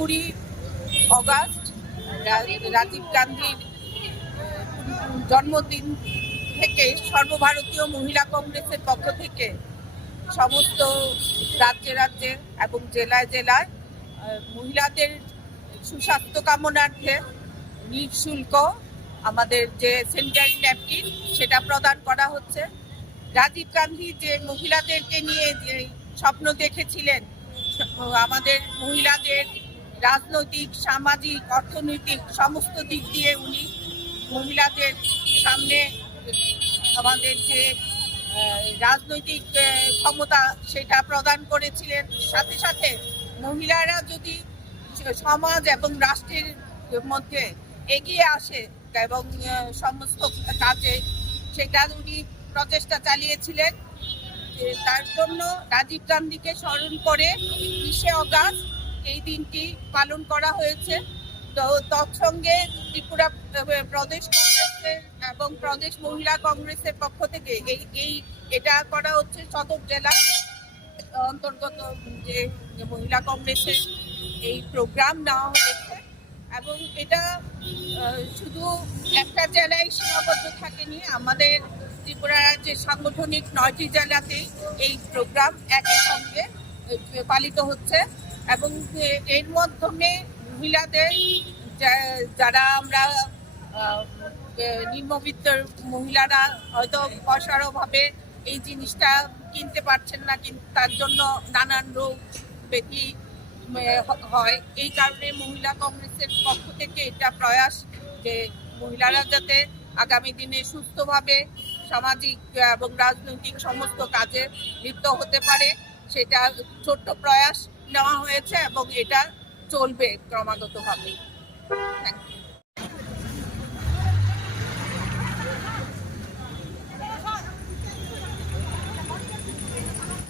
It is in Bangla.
কুড়ি অগাস্ট রাজীব গান্ধীর জন্মদিন থেকে সর্বভারতীয় মহিলা কংগ্রেসের পক্ষ থেকে সমস্ত রাজ্যে রাজ্যে এবং জেলায় জেলায় মহিলাদের সুস্বাস্থ্য কামনার্থে নিঃশুল্ক আমাদের যে সেন্টারি ন্যাপকিন সেটা প্রদান করা হচ্ছে। রাজীব গান্ধী যে মহিলাদেরকে নিয়ে যে স্বপ্ন দেখেছিলেন আমাদের মহিলাদের রাজনৈতিক, সামাজিক, অর্থনৈতিক সমস্ত দিক দিয়ে উনি মহিলাদের সামনে আমাদের যে রাজনৈতিক ক্ষমতা সেটা প্রদান করেছিলেন। সাথে সাথে মহিলারা যদি সমাজ এবং রাষ্ট্রের মধ্যে এগিয়ে আসে এবং সমস্ত কাজে সেটা উনি প্রচেষ্টা চালিয়েছিলেন। তার জন্য রাজীব গান্ধীকে স্মরণ করে বিশে অগাস্ট এই দিনটি পালন করা হয়েছে। তো তৎসঙ্গে ত্রিপুরা প্রদেশ কংগ্রেসের এবং প্রদেশ মহিলা কংগ্রেসের পক্ষ থেকে এই এই, এটা করা হচ্ছে সদর জেলা। অন্তর্গত যে মহিলা কংগ্রেসের এই প্রোগ্রাম নেওয়া হয়েছে এবং এটা শুধু একটা জেলায় সীমাবদ্ধ থাকেনি, আমাদের ত্রিপুরা রাজ্যের সাংগঠনিক নয়টি জেলাতেই এই প্রোগ্রাম একই সঙ্গে পালিত হচ্ছে। এবং এর মাধ্যমে মহিলাদের যারা আমরা নিম্নবিত্ত মহিলারা হয়তো পয়সার অভাবে এই জিনিসটা কিনতে পারছেন না, কিন্তু তার জন্য নানান রোগ ব্যাধি হয়। এই কারণে মহিলা কংগ্রেসের পক্ষ থেকে এটা প্রয়াস যে মহিলারা যাতে আগামী দিনে সুস্থভাবে সামাজিক এবং রাজনৈতিক সমস্ত কাজে লিপ্ত হতে পারে, সেটা ছোট্ট প্রয়াস। নেওয়া হয়েছে এবং এটা চলবে ক্রমাগতভাবে